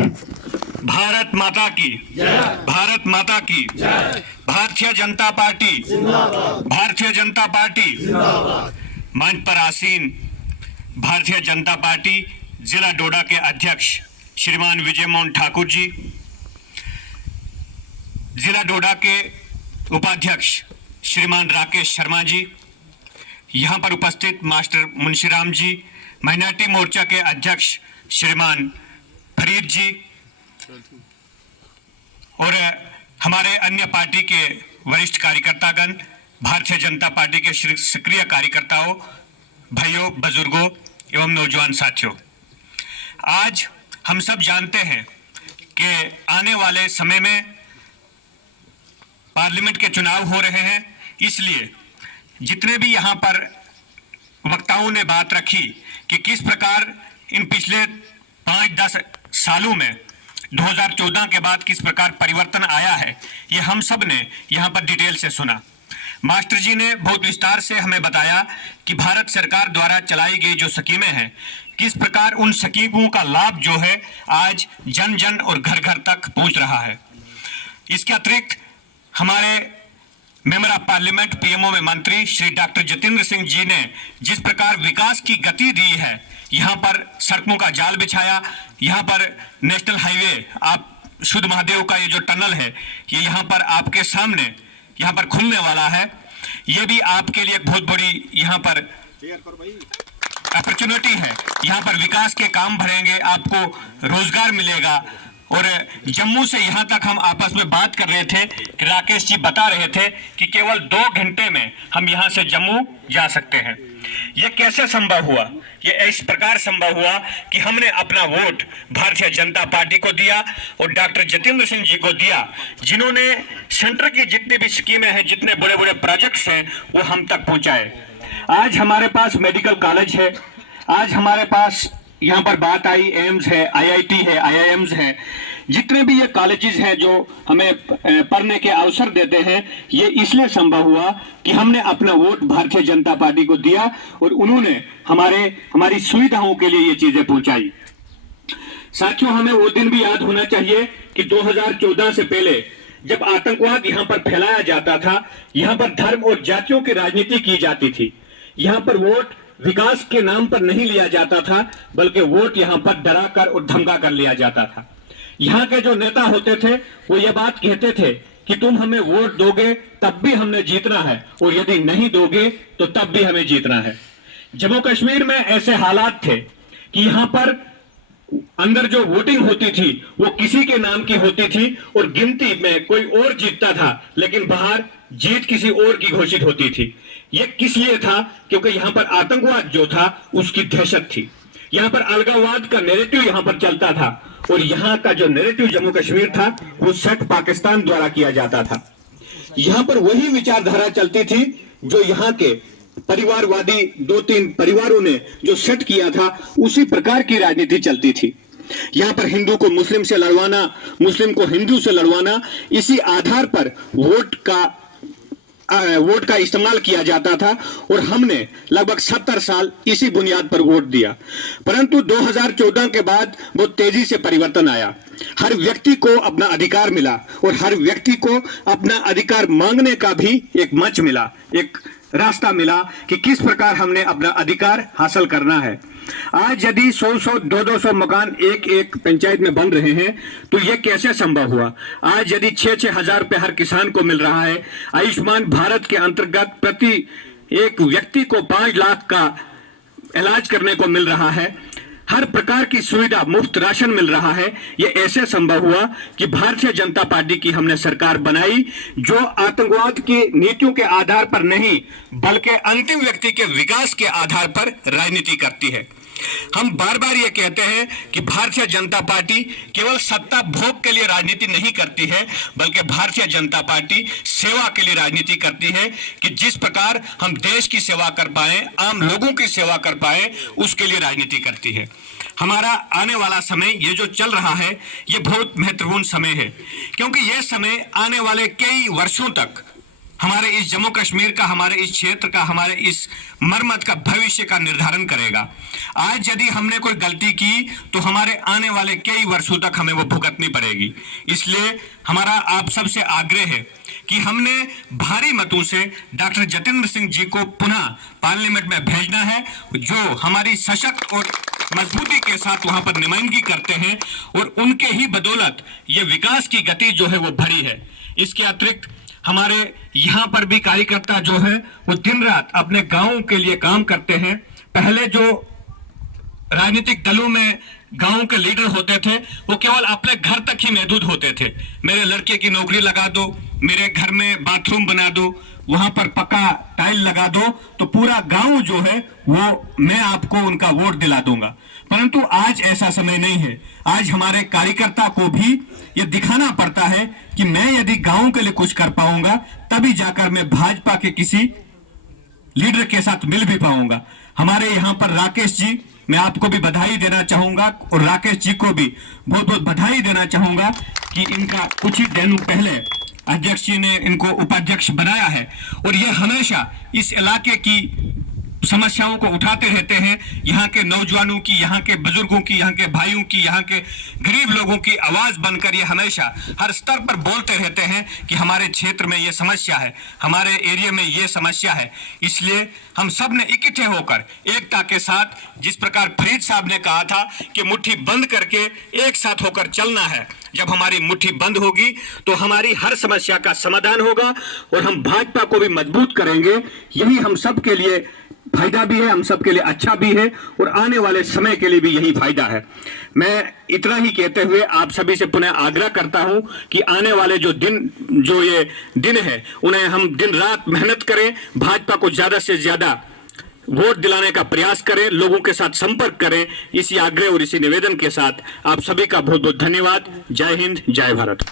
भारत माता की भारत माता की भारतीय जनता पार्टी भारतीय जनता पार्टी मंच पर आसीन भारतीय जनता पार्टी जिला डोडा के अध्यक्ष श्रीमान विजय मोहन ठाकुर जी, जिला डोडा के उपाध्यक्ष श्रीमान राकेश शर्मा जी, यहाँ पर उपस्थित मास्टर मुंशीराम जी, माइनॉरिटी मोर्चा के अध्यक्ष श्रीमान फरीद जी और हमारे अन्य पार्टी के वरिष्ठ कार्यकर्तागण, भारतीय जनता पार्टी के सक्रिय कार्यकर्ताओं, भाइयों, बुजुर्गों एवं नौजवान साथियों, आज हम सब जानते हैं कि आने वाले समय में पार्लियामेंट के चुनाव हो रहे हैं। इसलिए जितने भी यहाँ पर वक्ताओं ने बात रखी कि किस प्रकार इन पिछले 5-10 सालों में 2014 के बाद किस प्रकार परिवर्तन आया है, ये हम सब ने यहाँ पर डिटेल से सुना। मास्टर जी ने बहुत विस्तार से हमें बताया कि भारत सरकार द्वारा चलाई गई जो स्कीमें हैं, किस प्रकार उन स्कीमों का लाभ जो है आज जन जन और घर घर तक पहुंच रहा है। इसके अतिरिक्त हमारे मेंबर ऑफ पार्लियामेंट पीएमओ में मंत्री श्री डॉक्टर जितेंद्र सिंह जी ने जिस प्रकार विकास की गति दी है, यहाँ पर सड़कों का जाल बिछाया, यहाँ पर नेशनल हाईवे, आप शुद्ध महादेव का ये जो टनल है ये यहाँ पर आपके सामने यहाँ पर खुलने वाला है। ये भी आपके लिए एक बहुत बड़ी यहाँ पर अपॉर्चुनिटी है। यहाँ पर विकास के काम भरेंगे, आपको रोजगार मिलेगा। और जम्मू से यहाँ तक हम आपस में बात कर रहे थे कि राकेश जी बता रहे थे कि केवल 2 घंटे में हम यहाँ से जम्मू जा सकते हैं। ये कैसे संभव हुआ? ये इस प्रकार संभव हुआ कि हमने अपना वोट भारतीय जनता पार्टी को दिया और डॉक्टर जितेंद्र सिंह जी को दिया, जिन्होंने सेंटर की जितनी भी स्कीमें हैं, जितने बड़े बड़े प्रोजेक्ट्स हैं, वो हम तक पहुंचाए। आज हमारे पास मेडिकल कॉलेज है, आज हमारे पास यहाँ पर बात आई एम्स है, आईआईटी है, आईआईएम्स है, जितने भी ये कॉलेजेस हैं जो हमें पढ़ने के अवसर देते हैं, ये इसलिए संभव हुआ कि हमने अपना वोट भारतीय जनता पार्टी को दिया और उन्होंने हमारी सुविधाओं के लिए ये चीजें पहुंचाई। साथियों, हमें वो दिन भी याद होना चाहिए कि 2014 से पहले जब आतंकवाद यहाँ पर फैलाया जाता था, यहाँ पर धर्म और जातियों की राजनीति की जाती थी। यहाँ पर वोट विकास के नाम पर नहीं लिया जाता था, बल्कि वोट यहाँ पर डरा कर और धमका कर लिया जाता था। यहाँ के जो नेता होते थे वो ये बात कहते थे कि तुम हमें वोट दोगे तब भी हमने जीतना है और यदि नहीं दोगे तो तब भी हमें जीतना है। जम्मू कश्मीर में ऐसे हालात थे कि यहाँ पर अंदर जो वोटिंग होती थी वो किसी के नाम की होती थी और गिनती में कोई और जीतता था, लेकिन बाहर जीत किसी और की घोषित होती थी। ये किस लिए था? क्योंकि यहाँ पर आतंकवाद जो था उसकी दहशत थी। यहाँ पर अलगाववाद का नैरेटिव यहाँ पर चलता था और यहाँ का जो नैरेटिव जम्मू कश्मीर था वो सेट पाकिस्तान द्वारा किया जाता था। यहाँ पर वही विचारधारा चलती थी जो यहाँ के परिवारवादी 2-3 परिवारों ने जो सेट किया था, उसी प्रकार की राजनीति चलती थी। यहाँ पर हिंदू को मुस्लिम से लड़वाना, मुस्लिम को हिंदू से लड़वाना, इसी आधार पर वोट का इस्तेमाल किया जाता था और हमने लगभग 70 साल इसी बुनियाद पर वोट दिया। परंतु 2014 के बाद बहुत तेजी से परिवर्तन आया। हर व्यक्ति को अपना अधिकार मिला और हर व्यक्ति को अपना अधिकार मांगने का भी एक मंच मिला, एक रास्ता मिला कि किस प्रकार हमने अपना अधिकार हासिल करना है। आज यदि 100-100, 200-200 मकान एक पंचायत में बन रहे हैं तो यह कैसे संभव हुआ? आज यदि 6-6 हजार रुपए हर किसान को मिल रहा है, आयुष्मान भारत के अंतर्गत प्रति एक व्यक्ति को 5 लाख का इलाज करने को मिल रहा है, हर प्रकार की सुविधा, मुफ्त राशन मिल रहा है, ये ऐसे संभव हुआ कि भारतीय जनता पार्टी की हमने सरकार बनाई जो आतंकवाद की नीतियों के आधार पर नहीं बल्कि अंतिम व्यक्ति के विकास के आधार पर राजनीति करती है। हम बार बार ये कहते हैं कि भारतीय जनता पार्टी केवल सत्ता भोग के लिए राजनीति नहीं करती है, बल्कि भारतीय जनता पार्टी सेवा के लिए राजनीति करती है कि जिस प्रकार हम देश की सेवा कर पाए, आम लोगों की सेवा कर पाए, उसके लिए राजनीति करती है। हमारा आने वाला समय ये जो चल रहा है ये बहुत महत्वपूर्ण समय है, क्योंकि यह समय आने वाले कई वर्षों तक हमारे इस जम्मू कश्मीर का, हमारे इस क्षेत्र का, हमारे इस मरमत का भविष्य का निर्धारण करेगा। आज यदि हमने कोई गलती की तो हमारे आने वाले कई वर्षों तक हमें वो भुगतनी पड़ेगी। इसलिए हमारा आप सबसे आग्रह है कि हमने भारी मतों से डॉक्टर जितेंद्र सिंह जी को पुनः पार्लियामेंट में भेजना है, जो हमारी सशक्त और मजबूती के साथ वहां पर नुमाइंदगी करते हैं, और उनके ही बदौलत ये विकास की गति जो है वो बढ़ी है। इसके अतिरिक्त हमारे यहाँ पर भी कार्यकर्ता जो है वो दिन रात अपने गांवों के लिए काम करते हैं। पहले जो राजनीतिक दलों में गांव के लीडर होते थे वो केवल अपने घर तक ही महदूद होते थे। मेरे लड़के की नौकरी लगा दो, मेरे घर में बाथरूम बना दो, वहां पर पक्का टाइल लगा दो, तो पूरा गांव जो है वो मैं आपको उनका वोट दिला दूंगा। परंतु आज ऐसा समय नहीं है। आज हमारे कार्यकर्ता को भी ये दिखाना पड़ता है कि मैं यदि गांव के लिए कुछ कर पाऊंगा तभी जाकर मैं भाजपा के किसी लीडर के साथ मिल भी पाऊंगा। हमारे यहाँ पर राकेश जी, मैं आपको भी बधाई देना चाहूंगा और राकेश जी को भी बहुत बहुत बधाई देना चाहूंगा कि इनका कुछ ही दिनों पहले अध्यक्ष जी ने इनको उपाध्यक्ष बनाया है, और ये हमेशा इस इलाके की समस्याओं को उठाते रहते हैं। यहाँ के नौजवानों की, यहाँ के बुजुर्गों की, यहाँ के भाइयों की, यहाँ के गरीब लोगों की आवाज बनकर ये हमेशा हर स्तर पर बोलते रहते हैं कि हमारे क्षेत्र में ये समस्या है, हमारे एरिया में ये समस्या है। इसलिए हम सब ने इकट्ठे होकर एकता के साथ, जिस प्रकार फरीद साहब ने कहा था कि मुट्ठी बंद करके एक साथ होकर चलना है, जब हमारी मुट्ठी बंद होगी तो हमारी हर समस्या का समाधान होगा और हम भाजपा को भी मजबूत करेंगे। यही हम सब के लिए फायदा भी है, हम सब के लिए अच्छा भी है, और आने वाले समय के लिए भी यही फायदा है। मैं इतना ही कहते हुए आप सभी से पुनः आग्रह करता हूं कि आने वाले जो ये दिन है उन्हें हम दिन रात मेहनत करें, भाजपा को ज्यादा से ज्यादा वोट दिलाने का प्रयास करें, लोगों के साथ संपर्क करें। इसी आग्रह और इसी निवेदन के साथ आप सभी का बहुत बहुत धन्यवाद। जय हिंद, जय भारत।